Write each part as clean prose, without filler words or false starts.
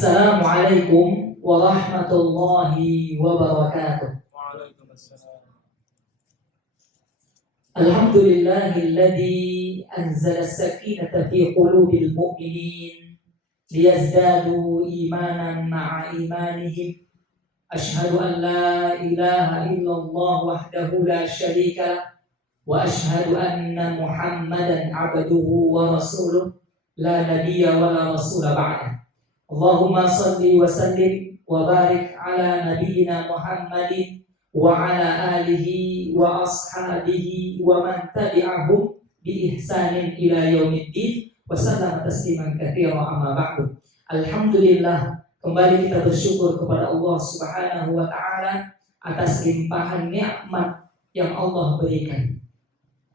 Assalamualaikum warahmatullahi wabarakatuh. Alhamdulillahilladzi anzala as-sakinata fi qulubil mu'minin liyazdadu imanan ma'a imanihim. Ashhadu an la ilaha illallah wahdahu la syarika wa ashhadu anna Muhammadan abduhu wa rasuluh la nabiyya wa la rasula ba'dah. Allahumma salli wa sallim wa barik ala nabiyyina Muhammadin wa ala alihi wa ashabihi wa man tabi'ahum bi ihsanin ila yaumiddin wa sallam tasliman katsiran amma ba'du. Alhamdulillah, kembali kita bersyukur kepada Allah Subhanahu wa taala atas limpahan nikmat yang Allah berikan.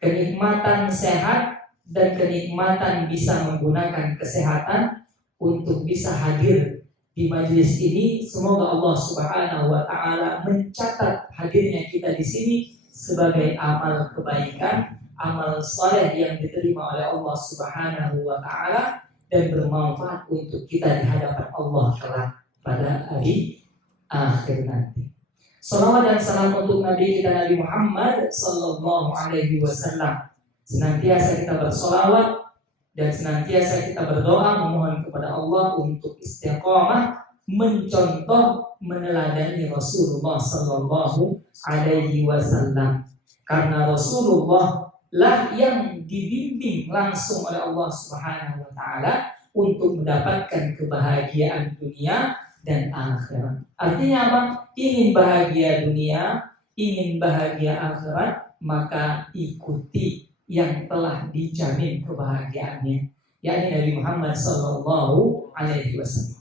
Kenikmatan sehat dan kenikmatan bisa menggunakan kesehatan untuk bisa hadir di majelis ini. Semoga Allah Subhanahu wa taala mencatat hadirnya kita di sini sebagai amal kebaikan, amal saleh yang diterima oleh Allah Subhanahu wa taala dan bermanfaat untuk kita di hadapan Allah kelak pada hari akhir nanti. Salawat dan salam untuk Nabi kita Nabi Muhammad sallallahu alaihi wasallam. Senantiasa kita bersolawat dan senantiasa kita berdoa memohon kepada Allah untuk istiqamah mencontoh meneladani Rasulullah sallallahu alaihi wasallam. Karena Rasulullah lah yang dibimbing langsung oleh Allah Subhanahu wa taala untuk mendapatkan kebahagiaan dunia dan akhirat. Artinya apa? Ingin bahagia dunia, ingin bahagia akhirat, maka ikuti yang telah dijamin kebahagiaannya, yakni Nabi Muhammad sallallahu alaihi wasallam.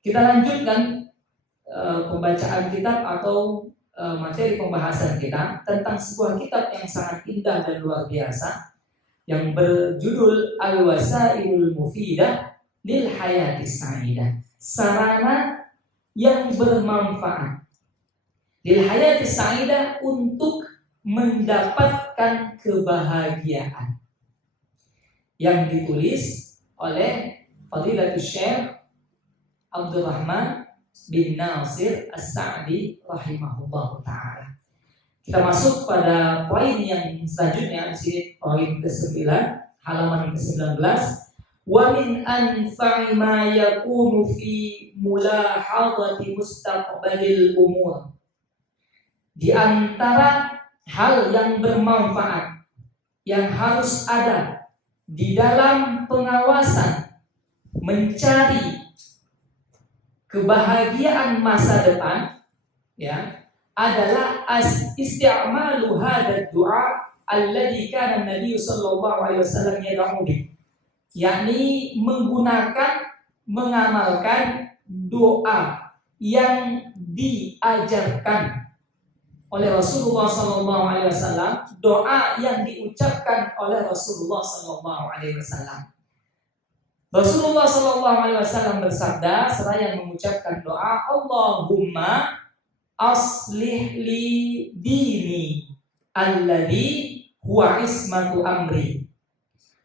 Kita lanjutkan pembacaan kitab atau materi pembahasan kita tentang sebuah kitab yang sangat indah dan luar biasa yang berjudul Al-Wasailul Mufidah lil Hayatis Sa'idah. Sarana yang bermanfaat lil Hayatis Sa'idah untuk mendapatkan kebahagiaan, yang ditulis oleh Fadilatul Syekh Abdurrahman bin Nasir As-Sa'di rahimahullah ta'ala. Kita masuk pada poin yang selanjutnya, di sini poin ke-9, halaman ke-19. Wa min anfa'i ma yakunu fi mulahadhati mustaqbalil umur. Di antara hal yang bermanfaat yang harus ada di dalam pengawasan mencari kebahagiaan masa depan, ya, adalah isti'malu hadzal du'a alladzi kana Nabi sallallahu alaihi wasallam yad'u bi, yakni mengamalkan doa yang diajarkan oleh Rasulullah sallallahu alaihi wasallam, doa yang diucapkan oleh Rasulullah sallallahu alaihi wasallam. Rasulullah sallallahu alaihi wasallam bersabda seraya mengucapkan doa, Allahumma aslih li dini alladhi huwa ismatu amri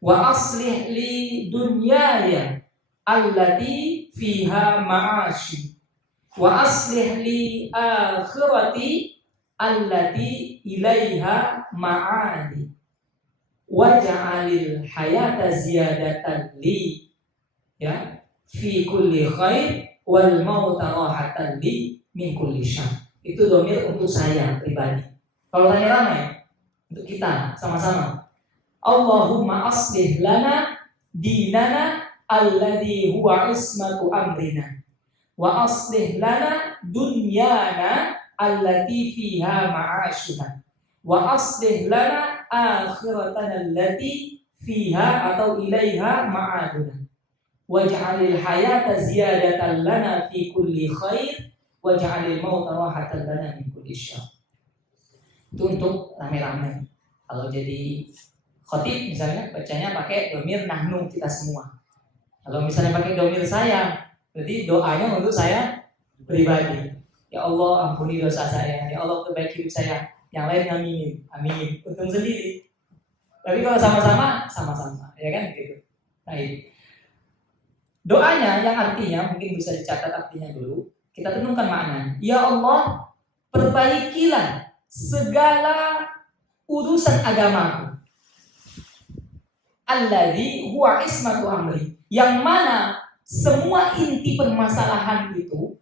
wa aslih li dunyaya allati fiha ma'ashi wa aslih li akhirati allati ilaiha ma'adi waj'alil hayata ziyadatan li, ya, fi kulli khair wal mauta rahatan li min kulli syarr. Itu dhamir untuk saya pribadi. Kalau rame-rame untuk kita sama-sama. Allahumma aslih lana dinana alladhi huwa ismatu amrina wa aslih lana dunyana allati fiha ma'ashuna wa aslih lana akhiratana allati fiha atau ilaiha ma'aduna waj'alil hayata ziyadatan lana fi kulli khair waj'alil mauta rahatan lana min kulli syarr. Itu untuk rame-rame. Kalau jadi khotib misalnya bacanya pakai dhamir nahnu, kita semua. Kalau misalnya pakai dhamir saya, berarti doanya untuk saya pribadi. Ya Allah, ampuni dosa saya. Ya Allah, perbaiki hidup saya. Yang lain aminin, amin. Untung sendiri. Tapi kalau sama-sama, ya kan gitu. Baik. Doanya yang artinya mungkin bisa dicatat artinya dulu. Kita renungkan maknanya. Ya Allah, perbaikilah segala urusan agamaku. Alladzi huwa ismatu amri. Yang mana semua inti permasalahan itu,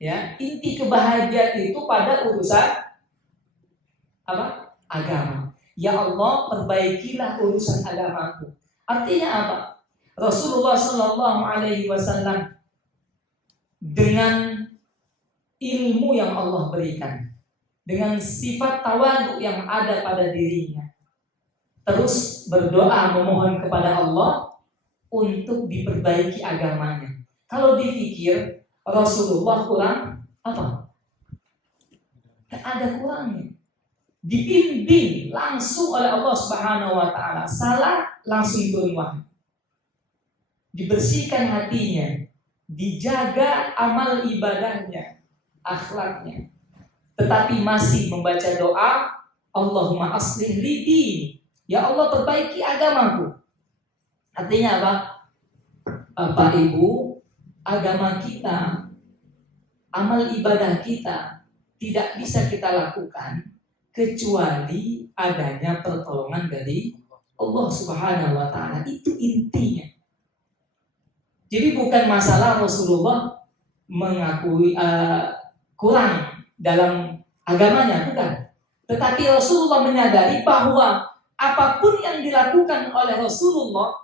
ya, inti kebahagiaan itu pada urusan apa? Agama. Ya Allah, perbaikilah urusan agamaku. Artinya apa? Rasulullah Shallallahu Alaihi Wasallam dengan ilmu yang Allah berikan, dengan sifat tawadu yang ada pada dirinya, terus berdoa memohon kepada Allah untuk diperbaiki agamanya. Kalau dipikir Rasulullah kurang apa? Tidak ada kurangnya. Dibimbing langsung oleh Allah Subhanahu Wa Taala, salah langsung turun wahyu. Dibersihkan hatinya, dijaga amal ibadahnya, akhlaknya, tetapi masih membaca doa, Allahumma aslih li dini, ya Allah perbaiki agamaku. Artinya apa? Bapak Ibu, agama kita, amal ibadah kita tidak bisa kita lakukan kecuali adanya pertolongan dari Allah Subhanahu Wa Taala. Itu intinya. Jadi bukan masalah Rasulullah mengakui kurang dalam agamanya, bukan. Tetapi Rasulullah menyadari bahwa apapun yang dilakukan oleh Rasulullah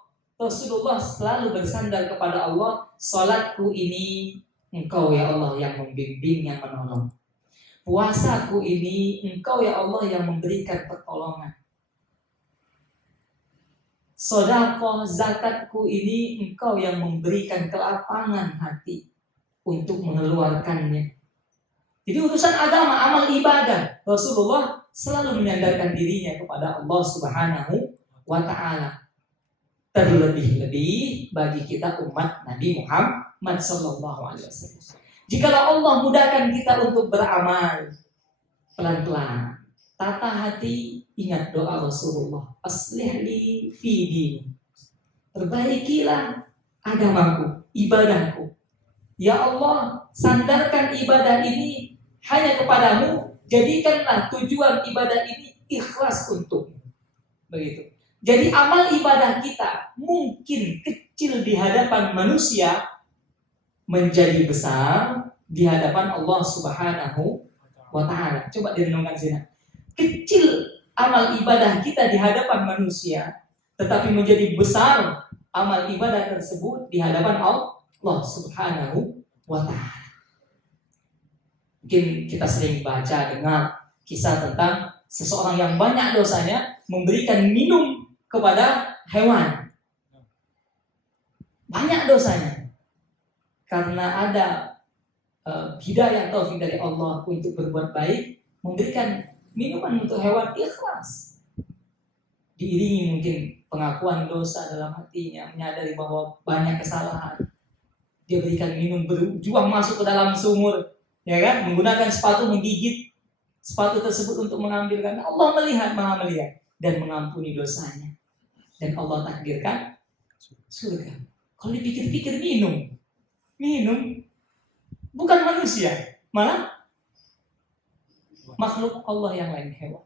selalu bersandar kepada Allah. Salatku ini Engkau ya Allah yang membimbing, yang menolong. Puasaku ini Engkau ya Allah yang memberikan pertolongan. Sedekah zakatku ini Engkau yang memberikan kelapangan hati untuk mengeluarkannya. Jadi urusan agama, amal ibadah, Rasulullah selalu menyandarkan dirinya kepada Allah Subhanahu Wa Taala. Terlebih-lebih bagi kita umat Nabi Muhammad Sallallahu Alaihi Wasallam. Jikalau Allah mudahkan kita untuk beramal, pelan-pelan, tata hati, ingat doa Rasulullah. Aslih li fi dini. Perbaikilah agamaku, ibadahku. Ya Allah, sandarkan ibadah ini hanya kepadamu. Jadikanlah tujuan ibadah ini ikhlas untukmu. Begitu. Jadi amal ibadah kita mungkin kecil di hadapan manusia, menjadi besar di hadapan Allah Subhanahu Wa Taala. Coba direnungkan sini. Kecil amal ibadah kita di hadapan manusia, tetapi menjadi besar amal ibadah tersebut di hadapan Allah Subhanahu Wa Taala. Mungkin kita sering baca dengar kisah tentang seseorang yang banyak dosanya memberikan minum kepada hewan. Banyak dosanya. Karena ada hidayah taufik dari Allah untuk berbuat baik, memberikan minuman untuk hewan ikhlas. Diiringi mungkin pengakuan dosa dalam hatinya, menyadari bahwa banyak kesalahan. Dia berikan minum, berjuang masuk ke dalam sumur, ya kan? Menggunakan sepatu menggigit sepatu tersebut untuk mengambilkan. Allah melihat, Maha melihat dan mengampuni dosanya. Dan Allah takdirkan surga. Kalau dipikir-pikir minum bukan manusia, malah makhluk Allah yang lain, hewan.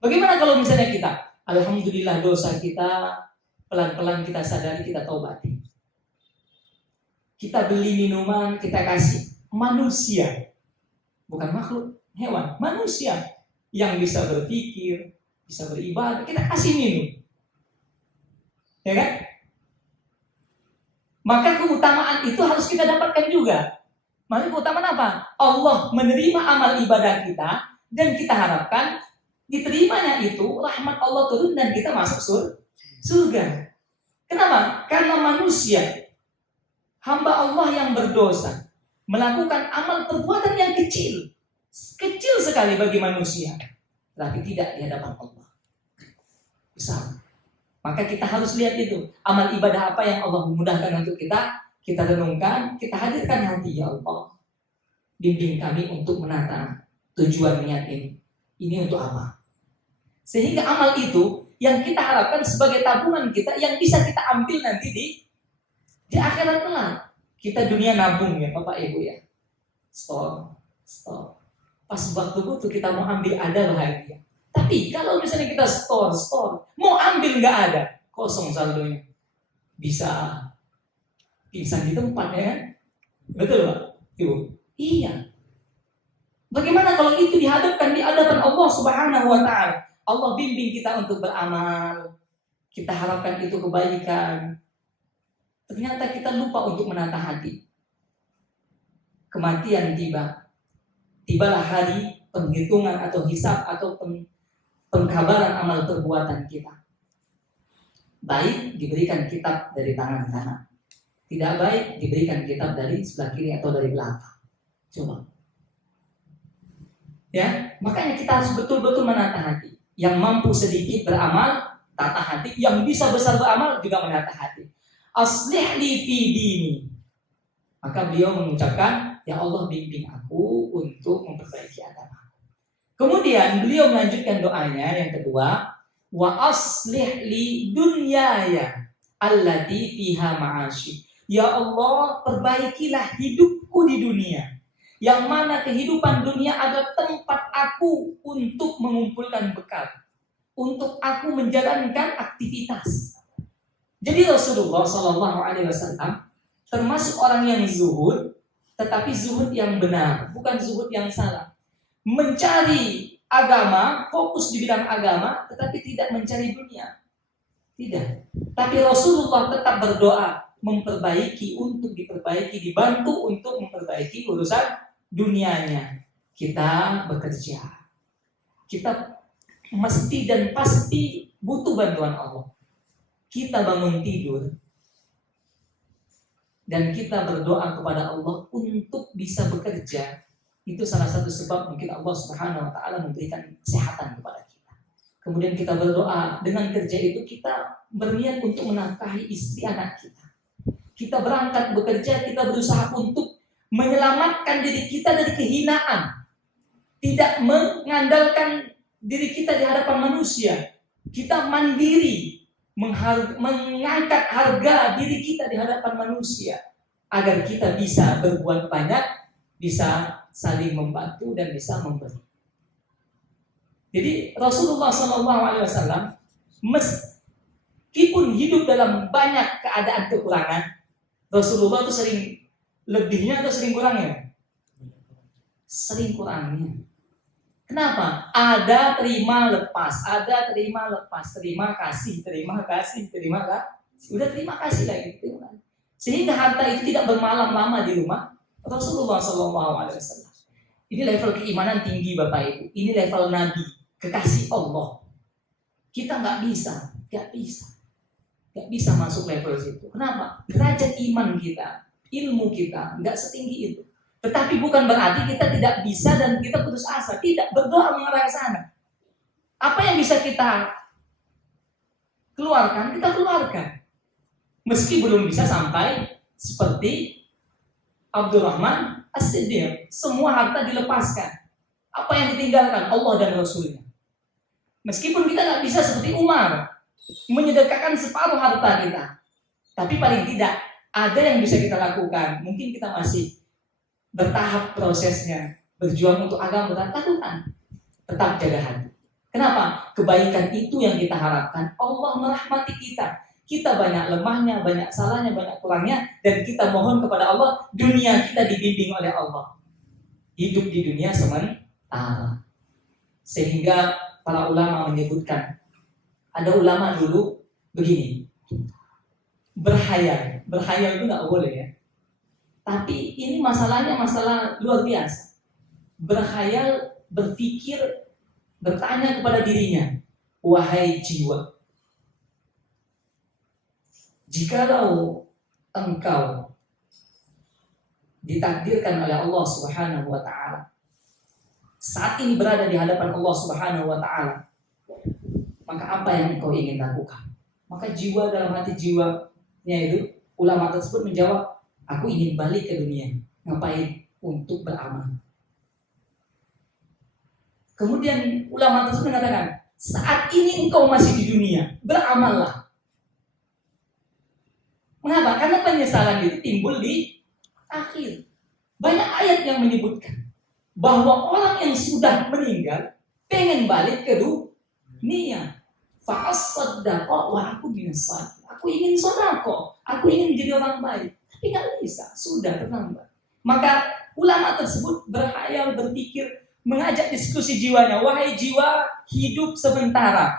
Bagaimana kalau misalnya kita, alhamdulillah dosa kita pelan-pelan kita sadari, kita taubati. Kita beli minuman, kita kasih manusia, bukan makhluk, hewan, manusia yang bisa berpikir, bisa beribadah, kita kasih minum, ya kan? Maka keutamaan itu harus kita dapatkan juga. Maka keutamaan apa? Allah menerima amal ibadah kita dan kita harapkan diterimanya itu rahmat Allah turun dan kita masuk surga. Kenapa? Karena manusia, hamba Allah yang berdosa, melakukan amal perbuatan yang kecil sekali bagi manusia, tapi tidak di hadapan Allah. Besar. Maka kita harus lihat itu amal ibadah apa yang Allah memudahkan untuk kita renungkan, kita hadirkan hati, ya Allah, bimbing kami untuk menata tujuan niat ini untuk apa, sehingga amal itu yang kita harapkan sebagai tabungan kita yang bisa kita ambil nanti di Di akhirat kelak kita dunia nabung ya Bapak Ibu ya. Stop. Pas waktu butuh kita mau ambil ada bahagia. Tapi kalau misalnya kita store, mau ambil nggak ada, kosong saldonya. Bisa pingsan di tempat ya kan? Betul Pak? Ibu? Iya. Bagaimana kalau itu dihadapkan di hadapan Allah Subhanahu wa Ta'ala? Allah bimbing kita untuk beramal. Kita harapkan itu kebaikan. Ternyata kita lupa untuk menata hati. Kematian tibalah hari penghitungan atau hisab atau pengkabaran amal perbuatan kita. Baik diberikan kitab dari tangan kanan, tidak baik diberikan kitab dari sebelah kiri atau dari belakang. Coba, ya, makanya kita harus betul-betul menata hati. Yang mampu sedikit beramal, tata hati. Yang bisa besar beramal juga menata hati. Aslih li fi dini. Maka beliau mengucapkan, ya Allah bimbing aku untuk memperbaiki agama. Kemudian beliau melanjutkan doanya yang kedua, wa aslih li dunyaya allati fiha ma'ashi. Ya Allah, perbaikilah hidupku di dunia, yang mana kehidupan dunia adalah tempat aku untuk mengumpulkan bekal, untuk aku menjalankan aktivitas. Jadi Rasulullah SAW termasuk orang yang zuhud, tetapi zuhud yang benar, bukan zuhud yang salah. Mencari agama, fokus di bidang agama, tetapi tidak mencari dunia. Tidak. Tapi Rasulullah tetap berdoa, memperbaiki, untuk diperbaiki, dibantu untuk memperbaiki urusan dunianya. Kita bekerja. Kita mesti dan pasti butuh bantuan Allah. Kita bangun tidur dan kita berdoa kepada Allah untuk bisa bekerja. Itu salah satu sebab mungkin Allah Subhanahu wa Ta'ala memberikan kesehatan kepada kita. Kemudian kita berdoa, dengan kerja itu kita berniat untuk menafkahi istri anak kita. Kita berangkat bekerja, kita berusaha untuk menyelamatkan diri kita dari kehinaan. Tidak mengandalkan diri kita di hadapan manusia. Kita mandiri, mengangkat harga diri kita di hadapan manusia, agar kita bisa berbuat banyak, bisa saling membantu dan bisa memberi. Jadi Rasulullah SAW meskipun hidup dalam banyak keadaan kekurangan, Rasulullah itu sering lebihnya atau sering kurangnya? Sering kurangnya. Kenapa? Ada terima lepas, ada terima lepas, terima kasih. Udah terima kasih lagi. Sehingga harta itu tidak bermalam lama di rumah Rasulullah SAW. Ini level keimanan tinggi Bapak Ibu. Ini level Nabi, kekasih Allah. Kita nggak bisa masuk level situ. Kenapa? Derajat iman kita, ilmu kita nggak setinggi itu. Tetapi bukan berarti kita tidak bisa dan kita putus asa. Tidak, berdoa mengarah ke sana. Apa yang bisa kita keluarkan, kita keluarkan. Meski belum bisa sampai seperti Abdurrahman As-Siddiq, semua harta dilepaskan. Apa yang ditinggalkan? Allah dan Rasulnya. Meskipun kita nggak bisa seperti Umar, menyedekahkan separuh harta kita, tapi paling tidak ada yang bisa kita lakukan. Mungkin kita masih bertahap prosesnya, berjuang untuk agama, lakukan. Tetap jaga hati. Kenapa? Kebaikan itu yang kita harapkan. Allah merahmati kita. Kita banyak lemahnya, banyak salahnya, banyak kurangnya, dan kita mohon kepada Allah, dunia kita dibimbing oleh Allah. Hidup di dunia sementara. Sehingga para ulama menyebutkan, ada ulama dulu begini, berhayal itu nggak boleh ya. Tapi ini masalahnya masalah luar biasa. Berhayal, berpikir, bertanya kepada dirinya, wahai jiwa, jikalau engkau ditakdirkan oleh Allah Subhanahu wa Ta'ala saat ini berada di hadapan Allah Subhanahu wa Ta'ala, maka apa yang engkau ingin lakukan? Maka jiwa, dalam hati jiwanya itu, ulama tersebut menjawab, aku ingin balik ke dunia. Ngapain? Untuk beramal. Kemudian ulama tersebut mengatakan, saat ini engkau masih di dunia, beramallah. Mengapa? Karena penyesalan itu timbul di akhir. Banyak ayat yang menyebutkan bahwa orang yang sudah meninggal pengen balik ke dunia. Fa'as-saddaqa wa aku minas-shalihin. Aku ingin sedekah, aku ingin menjadi orang baik. Tapi nggak bisa, sudah terlambat. Maka ulama tersebut berhayal, berpikir, mengajak diskusi jiwanya. Wahai jiwa, hidup sementara.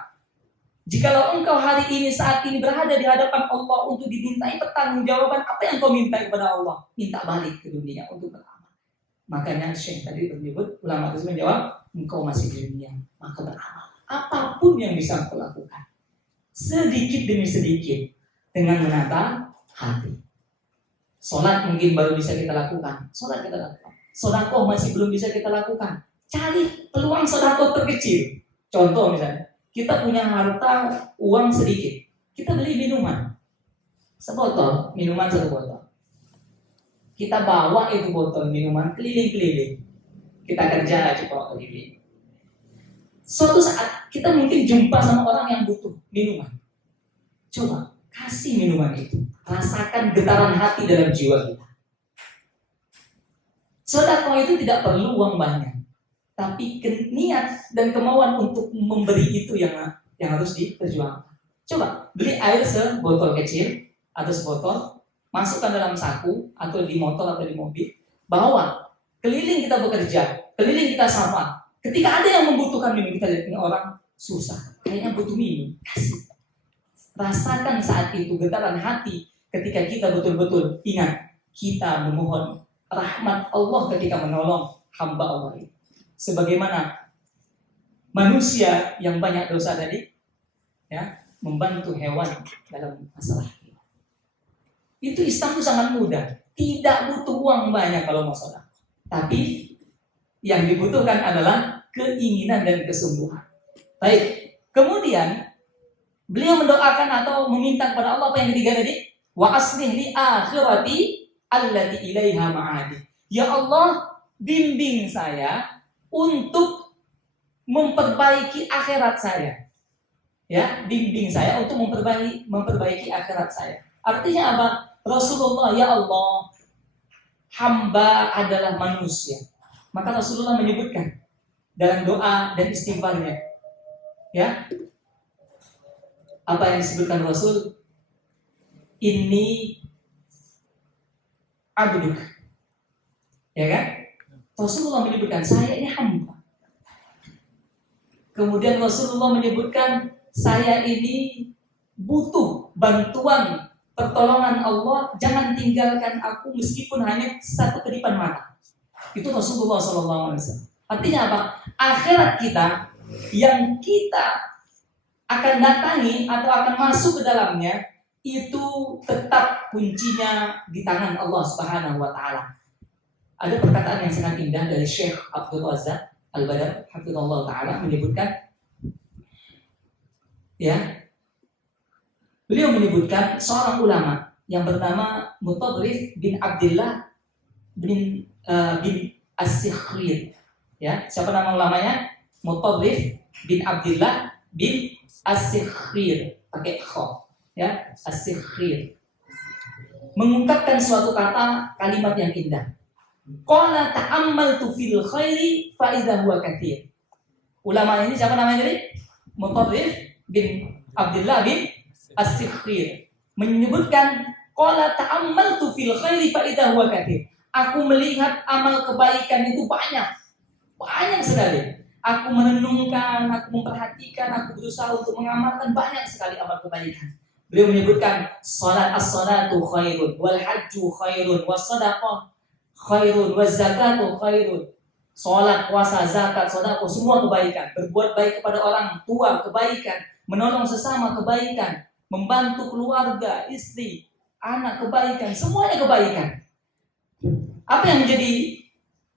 Jikalau engkau hari ini, saat ini berada di hadapan Allah untuk dimintai pertanggungjawaban, apa yang kau minta kepada Allah? Minta balik ke dunia untuk beramal. Makanya Syekh tadi menyebut, ulama tersebut menjawab, engkau masih di dunia, maka beramal. Apapun yang bisa engkau lakukan, sedikit demi sedikit, dengan menata hati. Sholat mungkin baru bisa kita lakukan, sholat kita lakukan. Sedekah masih belum bisa kita lakukan. Cari peluang sedekah terkecil. Contoh misalnya, kita punya harta uang sedikit, kita beli minuman sebotol, minuman satu botol. Kita bawa itu botol minuman keliling-keliling. Kita kerja coba keliling. Suatu saat kita mungkin jumpa sama orang yang butuh minuman. Coba kasih minuman itu, rasakan getaran hati dalam jiwa kita. Sedekah itu tidak perlu uang banyak, tapi niat dan kemauan untuk memberi itu yang harus diperjuangkan. Coba beli air sebotol kecil atau sebotol, masukkan dalam saku atau di motor atau di mobil, bawa keliling kita bekerja, keliling kita sapa. Ketika ada yang membutuhkan minum, kita lihat ini orang susah, kayaknya butuh minum, kasih. Rasakan saat itu getaran hati ketika kita betul-betul ingat kita memohon rahmat Allah ketika menolong hamba Allah itu. Sebagaimana manusia yang banyak dosa tadi, ya, membantu hewan dalam masalah itu. Islam itu sangat mudah, tidak butuh uang banyak kalau mau sedekah. Tapi yang dibutuhkan adalah keinginan dan kesungguhan. Baik, kemudian beliau mendoakan atau meminta kepada Allah apa yang ketiga tadi? Wa aslih li akhirati allati ilaiha ma'adi. Ya Allah, bimbing saya untuk memperbaiki akhirat saya. Ya, bimbing saya untuk memperbaiki akhirat saya. Artinya apa? Rasulullah, ya Allah, hamba adalah manusia. Maka Rasulullah menyebutkan dalam doa dan istighfarnya, ya, apa yang disebutkan Rasul, ini abduk, ya kan? Rasulullah menyebutkan saya ini hamba. Kemudian Rasulullah menyebutkan saya ini butuh bantuan pertolongan Allah, jangan tinggalkan aku meskipun hanya satu kedipan mata. Itu Rasulullah SAW. Artinya apa? Akhirat kita yang kita akan datangi atau akan masuk ke dalamnya itu tetap kuncinya di tangan Allah Subhanahu wa taala. Ada perkataan yang sangat indah dari Syekh Abdul Razak Al-Badar hafizallahu taala menyebutkan, ya, beliau menyebutkan seorang ulama yang bernama Mutadrif bin Abdullah bin As-Sikhrir. Ya, siapa nama ulamanya? Mutadrif bin Abdullah bin As-Sikhrir, pakai kha, ya, As-Sikhrir. Mengungkapkan suatu kalimat yang indah. Qala ta'ammaltu fil khairi fa idza huwa katsir. Ulama ini siapa namanya tadi? Mutadrif bin Abdullah bin As-Sikhrir menyebutkan qala ta'ammaltu fil khairi fa idza huwa katsir. Aku melihat amal kebaikan itu banyak sekali. Aku merenungkan, aku memperhatikan, aku berusaha untuk mengamalkan banyak sekali amal kebaikan. Beliau menyebutkan as-salatu khairun wal hajju khairun was sadaqah khairun waz zakatu khairun. Salat, puasa, zakat, sedekah semua kebaikan. Berbuat baik kepada orang tua kebaikan, menolong sesama kebaikan, membantu keluarga, istri, anak kebaikan, semuanya kebaikan. Apa yang menjadi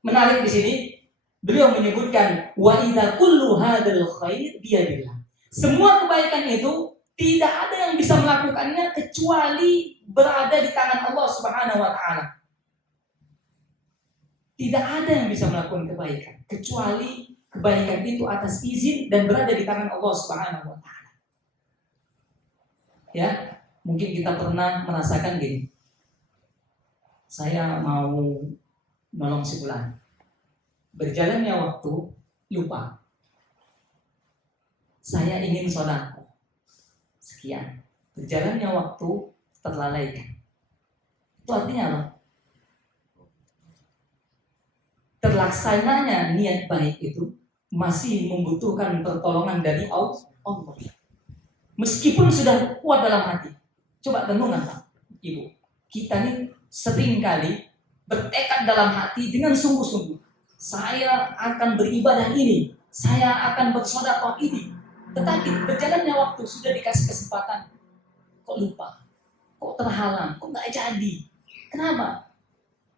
menarik di sini? Beliau menyebutkan wa idza kullu hadzal khair biyadillah. Semua kebaikan itu tidak ada yang bisa melakukannya kecuali berada di tangan Allah Subhanahu wa taala. Tidak ada yang bisa melakukan kebaikan kecuali kebaikan itu atas izin dan berada di tangan Allah Subhanahu wa taala. Ya. Mungkin kita pernah merasakan gini, saya mau nolong si fulan. Berjalannya waktu, lupa. Saya ingin sedekah. Sekian. Berjalannya waktu, terlalaikan. Itu artinya apa? Terlaksananya niat baik itu masih membutuhkan pertolongan dari Allah. Meskipun sudah kuat dalam hati. Coba renungan Pak, Ibu. Kita ini sering kali bertekad dalam hati dengan sungguh-sungguh. Saya akan beribadah ini. Saya akan bersedekah ini. Tetapi berjalannya waktu sudah dikasih kesempatan. Kok lupa? Kok terhalang? Kok nggak jadi? Kenapa?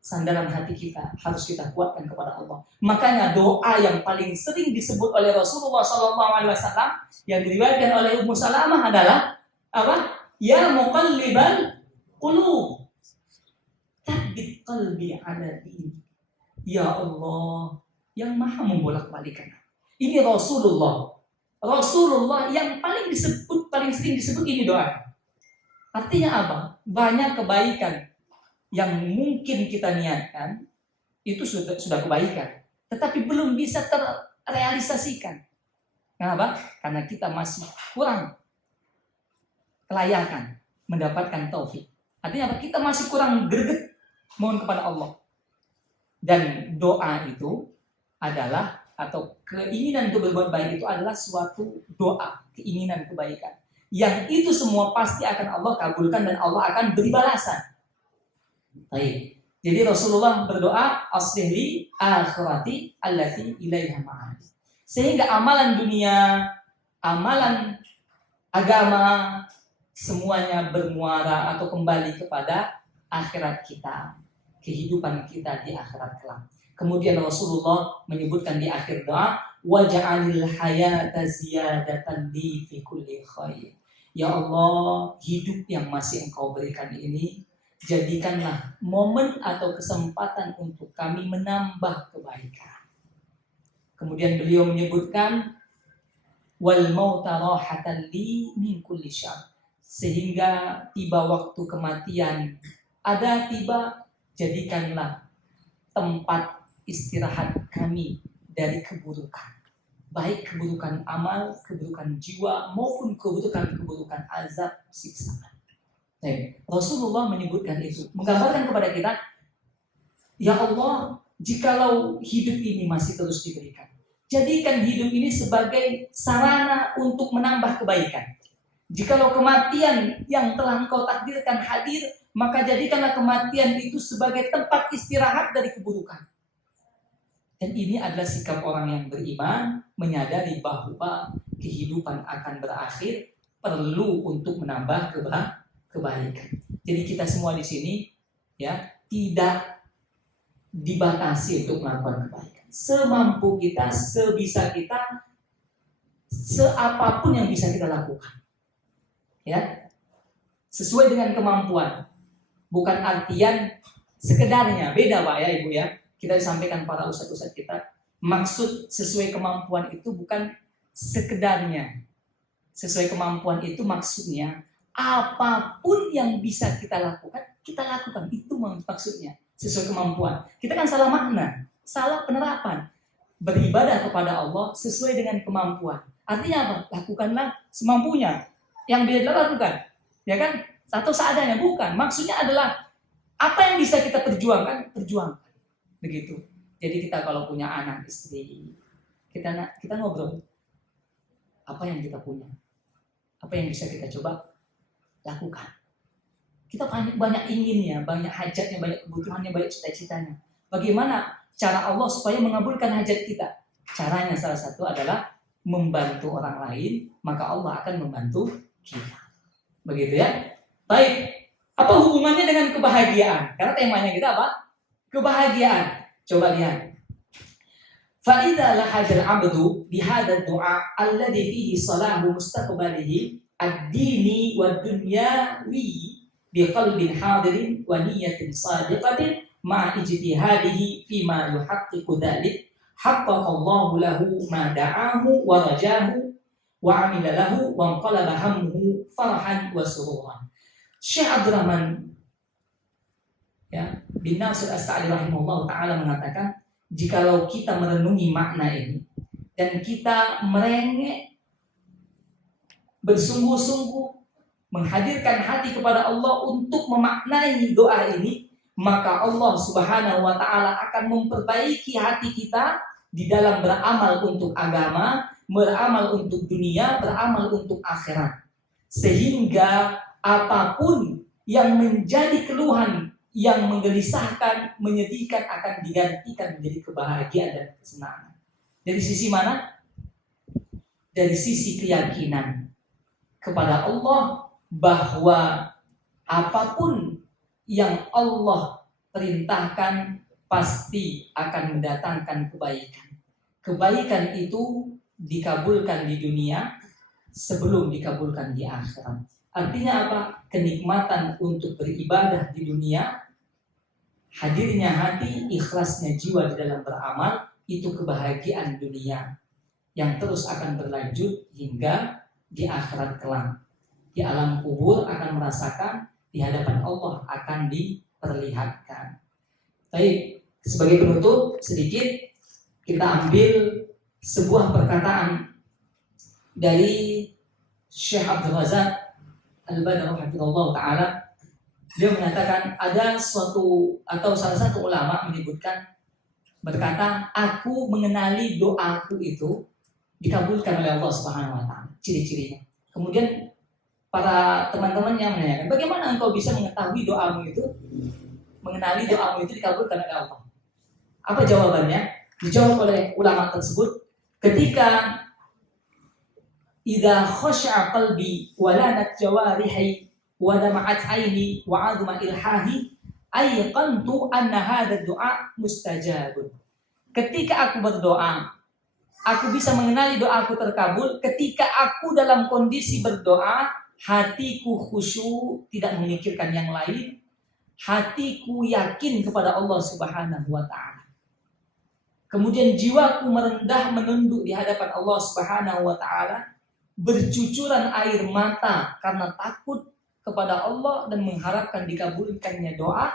Sandaran hati kita harus kita kuatkan kepada Allah. Makanya doa yang paling sering disebut oleh Rasulullah SAW yang diriwayatkan oleh Ummu Salamah adalah apa? Ya muqallibal qulub, tsabbit qalbi ala dinik. Ya Allah, yang maha membolak-balikan. Ini Rasulullah yang paling sering disebut ini doa. Artinya apa? Banyak kebaikan yang mungkin kita niatkan itu sudah kebaikan, tetapi belum bisa terrealisasikan. Kenapa? Karena kita masih kurang kelayakan mendapatkan taufik. Artinya apa? Kita masih kurang greget mohon kepada Allah. Dan doa itu adalah, atau keinginan untuk berbuat baik itu adalah suatu doa, keinginan kebaikan. Yang itu semua pasti akan Allah kabulkan dan Allah akan beri balasan. Baik. Jadi Rasulullah berdoa, aslih li akhirati allati ilaiha ma'ad. Sehingga amalan dunia, amalan agama semuanya bermuara atau kembali kepada akhirat kita, kehidupan kita di akhirat kelak. Kemudian Rasulullah menyebutkan di akhir doa, waj'alil hayata ziyadatan li fi kulli khair. Ya Allah, hidup yang masih Engkau berikan ini jadikanlah momen atau kesempatan untuk kami menambah kebaikan. Kemudian beliau menyebutkan wal mauta rahatan li min kulli syarr. Sehingga tiba waktu kematian, ada tiba, jadikanlah tempat istirahat kami dari keburukan. Baik keburukan amal, keburukan jiwa, maupun keburukan azab, siksaan. Rasulullah menyebutkan itu, menggambarkan kepada kita, ya Allah, jikalau hidup ini masih terus diberikan, jadikan hidup ini sebagai sarana untuk menambah kebaikan. Jikalau kematian yang telah Engkau takdirkan hadir, maka jadikanlah kematian itu sebagai tempat istirahat dari keburukan. Dan ini adalah sikap orang yang beriman, menyadari bahwa kehidupan akan berakhir, perlu untuk menambah kebaikan. Jadi kita semua di sini ya tidak dibatasi untuk melakukan kebaikan. Semampu kita, sebisa kita, seapapun yang bisa kita lakukan. Ya. Sesuai dengan kemampuan. Bukan artian sekedarnya, beda Pak ya Ibu ya. Kita disampaikan para ustadz-ustadz kita, maksud sesuai kemampuan itu bukan sekedarnya. Sesuai kemampuan itu maksudnya apapun yang bisa kita lakukan. Itu maksudnya sesuai kemampuan. Kita kan salah makna, salah penerapan. Beribadah kepada Allah sesuai dengan kemampuan. Artinya apa? Lakukanlah semampunya. Yang beda lakukan, ya kan? Atau seadanya, bukan. Maksudnya adalah apa yang bisa kita perjuangkan. Begitu. Jadi kita kalau punya anak, istri, kita ngobrol. Apa yang kita punya? Apa yang bisa kita coba lakukan? Kita banyak inginnya, banyak hajatnya, banyak kebutuhannya, banyak cita-citanya. Bagaimana cara Allah supaya mengabulkan hajat kita? Caranya salah satu adalah membantu orang lain, maka Allah akan membantu kita. Begitu ya? Baik. Apa hubungannya dengan kebahagiaan? Karena temanya kita apa? Kebahagiaan. Coba lihat. Fa'idha lahajal abdu bihada du'a alladhi fihi salahu mustaqbalihi ad-dini wa dunyawi biqalbin hadirin wa niyatin sadiqatin ma'a ijtihadihi fima yuhaqqiqu dhalik haqqaqallahu lahu ma da'ahu wa rajahu wa amila lahu wa anqalaba hammuhu farahan wa sururan. Syekh Abdurrahman bin Nasir As-Sa'di rahimahullah ta'ala mengatakan, jikalau kita merenungi makna ini dan kita merengek bersungguh-sungguh menghadirkan hati kepada Allah untuk memaknai doa ini, maka Allah Subhanahu wa ta'ala akan memperbaiki hati kita di dalam beramal untuk agama, beramal untuk dunia, beramal untuk akhirat. Sehingga apapun yang menjadi keluhan, yang menggelisahkan, menyedihkan akan digantikan menjadi kebahagiaan dan kesenangan. Dari sisi mana? Dari sisi keyakinan kepada Allah bahwa apapun yang Allah perintahkan pasti akan mendatangkan kebaikan. Kebaikan itu dikabulkan di dunia sebelum dikabulkan di akhirat. Artinya apa? Kenikmatan untuk beribadah di dunia, hadirnya hati, ikhlasnya jiwa di dalam beramal, itu kebahagiaan dunia yang terus akan berlanjut hingga di akhirat kelak. Di alam kubur akan merasakan, di hadapan Allah akan diperlihatkan. Baik, sebagai penutup sedikit kita ambil sebuah perkataan dari Syekh Abdul Razak Al-Badr hafizallahu ta'ala. Dia mengatakan ada suatu atau salah satu ulama menyebutkan, berkata, aku mengenali doaku itu dikabulkan oleh Allah Subhanahu wa ta'ala, ciri-cirinya. Kemudian para teman-temannya menanyakan, bagaimana engkau bisa mengetahui doamu itu, mengenali doamu itu dikabulkan oleh Allah? Apa jawabannya? Dijawab oleh ulama tersebut, ketika idza khasha'a qalbi wa lanat jawarihi wa dama'at aini wa 'azma ilhahi ayqantu anna hadha ad-du'a mustajab. Ketika aku berdoa, aku bisa mengenali doaku terkabul ketika aku dalam kondisi berdoa, hatiku khusyuk, tidak memikirkan yang lain, hatiku yakin kepada Allah Subhanahu wa ta'ala. Kemudian jiwaku merendah menunduk di hadapan Allah Subhanahu wa ta'ala, bercucuran air mata karena takut kepada Allah dan mengharapkan dikabulkannya doa.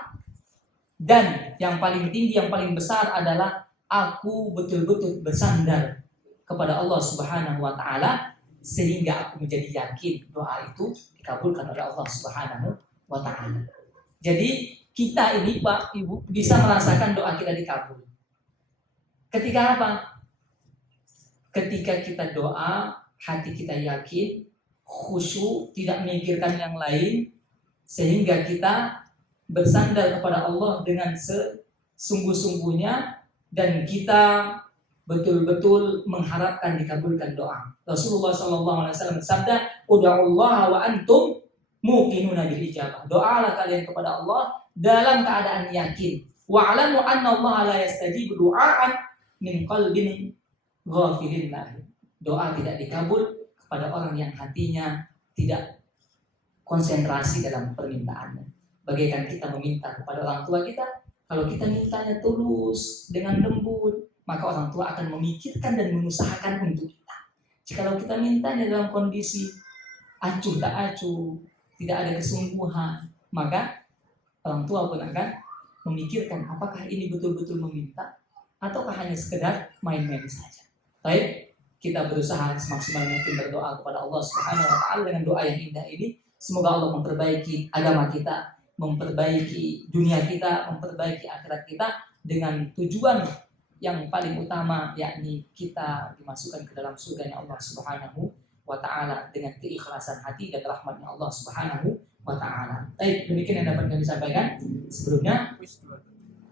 Dan yang paling tinggi, yang paling besar adalah aku betul-betul bersandar kepada Allah Subhanahu wa ta'ala, sehingga aku menjadi yakin doa itu dikabulkan oleh Allah Subhanahu wa ta'ala. Jadi kita ini Pak Ibu bisa merasakan doa kita dikabul. Ketika apa? Ketika kita doa, hati kita yakin, khusyuk, tidak memikirkan yang lain, sehingga kita bersandar kepada Allah dengan sesungguh-sungguhnya, dan kita betul-betul mengharapkan dikabulkan doa. Rasulullah SAW bersabda, "Ud'ullaha wa antum muqinuna bil ijabah." Doalah kalian kepada Allah dalam keadaan yakin. Wa'lamu anna Allah la yastajibu du'aan min qalbin ghafilin lahi. Doa tidak dikabul kepada orang yang hatinya tidak konsentrasi dalam permintaannya. Bagaikan kita meminta kepada orang tua kita, kalau kita mintanya tulus dengan lembut, maka orang tua akan memikirkan dan mengusahakan untuk kita. Jikalau kita mintanya dalam kondisi acuh tak acuh, tidak ada kesungguhan, maka orang tua pun akan memikirkan apakah ini betul-betul meminta ataukah hanya sekedar main-main saja. Baik, kita berusaha semaksimal mungkin berdoa kepada Allah Subhanahu wa ta'ala dengan doa yang indah ini. Semoga Allah memperbaiki agama kita, memperbaiki dunia kita, memperbaiki akhirat kita dengan tujuan yang paling utama, yakni kita dimasukkan ke dalam surga Allah Subhanahu wa ta'ala dengan keikhlasan hati dan rahmatnya Allah Subhanahu wa ta'ala. Baik, demikian yang dapat kami sampaikan. Sebelumnya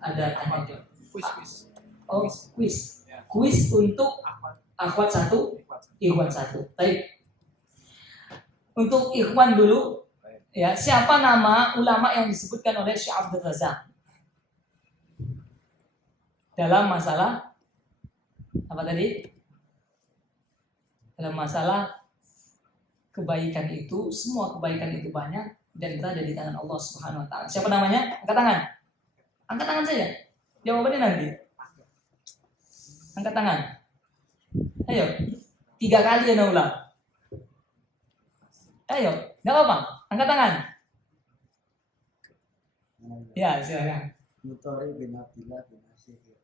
ada tanya jawab. Oh, kuis. Kuis untuk akhwat 1, ikhwan 1. Baik. Untuk ikhwan dulu, ya, siapa nama ulama yang disebutkan oleh Syekh Abdul Razak dalam masalah apa tadi? Dalam masalah kebaikan itu, semua kebaikan itu banyak dan berada di tangan Allah Subhanahu wa ta'ala. Siapa namanya? Angkat tangan. Angkat tangan saja. Jawabannya nanti. Angkat tangan. Ayo. 3 kali ya ulang. Ayo, enggak apa-apa. Angkat tangan. Ya, silakan. Mutori bin Abdillah bin Sihir.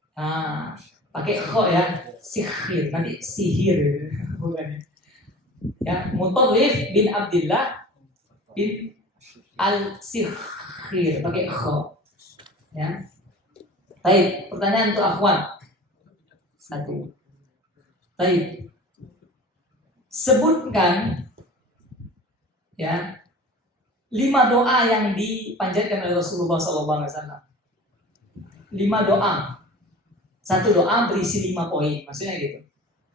Pakai kho ya, sihir, nanti sihir bukan ya. Mutarrif bin Abdillah bin al-Sihir, pakai kho ya. Baik, pertanyaan untuk akhwan. 1. Baik. Sebutkan ya 5 doa yang dipanjatkan oleh Rasulullah SAW. 5 doa. 1 doa berisi 5 poin, maksudnya gitu.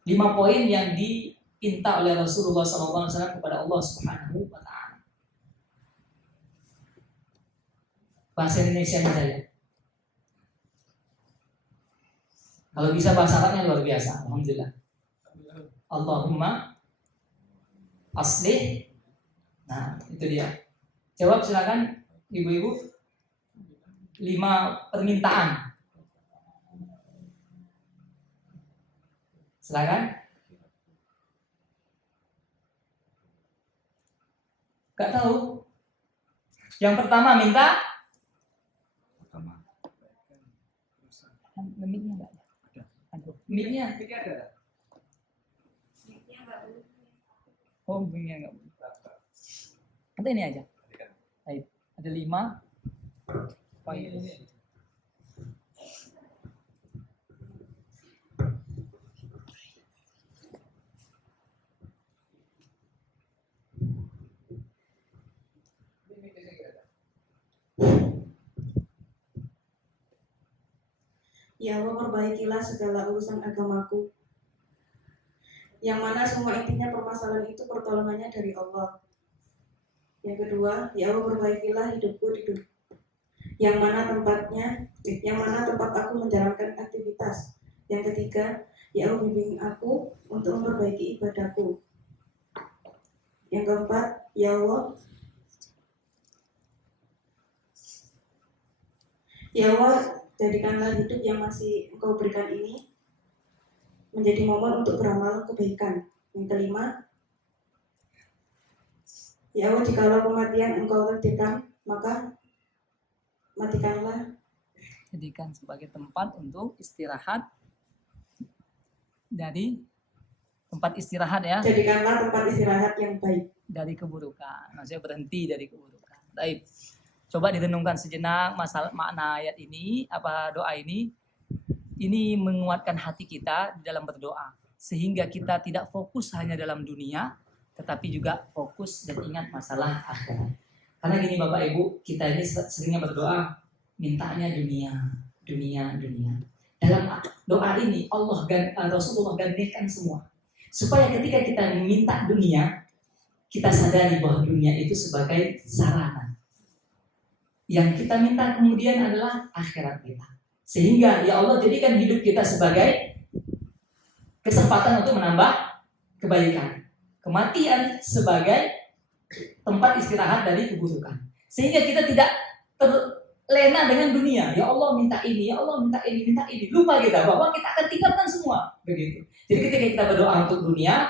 5 poin yang dipinta oleh Rasulullah SAW kepada Allah Subhanahu wa Ta'ala. Bahasa Indonesia saja. Kalau bisa bahasa Arabnya luar biasa, alhamdulillah. Allahumma aslih. Nah, itu dia. Jawab silakan ibu-ibu. 5 permintaan. Silakan. Gak tahu. Yang pertama minta. Mic-nya enggak ada. Aduh, mic-nya ada. Oh, mic-nya enggak. Nanti ini aja. Baik. Ada 5 poin. Ya Allah, perbaikilah segala urusan agamaku, yang mana semua intinya permasalahan itu pertolongannya dari Allah. Yang kedua, ya Allah, perbaikilah hidupku yang mana tempat aku menjalankan aktivitas. Yang ketiga, ya Allah, bimbing aku untuk memperbaiki ibadahku. Yang keempat, ya Allah, jadikanlah hidup yang masih Engkau berikan ini menjadi momen untuk beramal kebaikan. Yang kelima, ya Allah, jikalau kematian Engkau takdirkan, maka matikanlah. Jadikan sebagai tempat untuk istirahat dari tempat istirahat ya. Jadikanlah tempat istirahat yang baik dari keburukan. Maksudnya berhenti dari keburukan. Baik. Coba direnungkan sejenak masalah makna ayat ini, apa doa ini. Ini menguatkan hati kita di dalam berdoa, sehingga kita tidak fokus hanya dalam dunia, tetapi juga fokus dan ingat masalah akhirat. Karena gini Bapak Ibu, kita ini seringnya berdoa, mintanya dunia. Dalam doa ini Rasulullah gantikan semua, supaya ketika kita meminta dunia, kita sadari bahwa dunia itu sebagai sarana. Yang kita minta kemudian adalah akhirat kita. Sehingga ya Allah jadikan hidup kita sebagai kesempatan untuk menambah kebaikan. Kematian sebagai tempat istirahat dari keburukan. Sehingga kita tidak terlena dengan dunia. Ya Allah minta ini, ya Allah minta ini. Lupa kita bahwa kita akan tinggalkan semua. Begitu. Jadi ketika kita berdoa untuk dunia,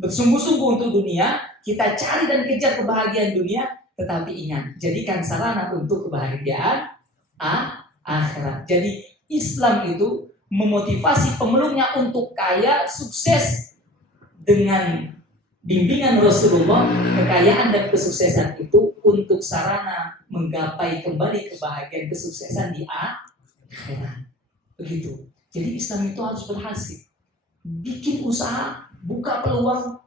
bersungguh-sungguh untuk dunia, kita cari dan kejar kebahagiaan dunia, tetapi ingat, jadikan sarana untuk kebahagiaan akhirat. Jadi Islam itu memotivasi pemeluknya untuk kaya, sukses dengan bimbingan Rasulullah. Kekayaan dan kesuksesan itu untuk sarana menggapai kembali kebahagiaan kesuksesan di akhirat. Begitu. Jadi Islam itu harus berhasil. Bikin usaha, buka peluang,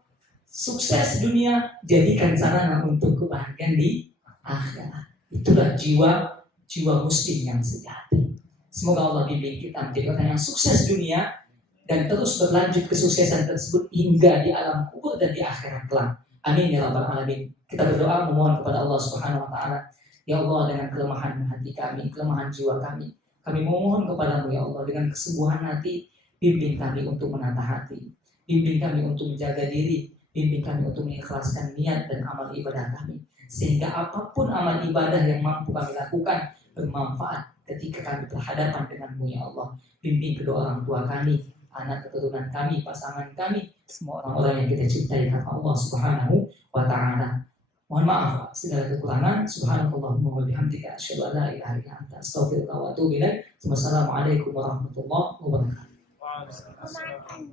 sukses dunia, jadikan sarana untuk kebahagiaan di akhirat. Itulah jiwa muslim yang sejati. Semoga Allah bimbing kita menjadi orang yang sukses dunia dan terus berlanjut kesuksesan tersebut hingga di alam kubur dan di akhirat kelak. Amin ya rabbal alamin. Kita berdoa memohon kepada Allah Subhanahu wa taala, ya Allah, dengan kelemahan hati kami, kelemahan jiwa kami memohon kepadamu ya Allah, dengan kesembuhan hati, bimbing kami untuk menata hati, bimbing kami untuk menjaga diri, bimbing kami untuk mengikhlaskan niat dan amal ibadah kami, sehingga apapun amal ibadah yang mampu kami lakukan bermanfaat ketika kami berhadapan denganmu ya Allah. Bimbing kedua orang tua kami, anak keturunan kami, pasangan kami, semua orang-orang yang kita cintai karena Allah Subhanahu wa ta'ala. Mohon maaf segala kekurangan. Subhanallahumma wa bihamdika asyhadu an la ilaha illa anta astaghfiruka wa atubu ilaik. Wassalamualaikum warahmatullahi wabarakatuh. Waalaikumsalam.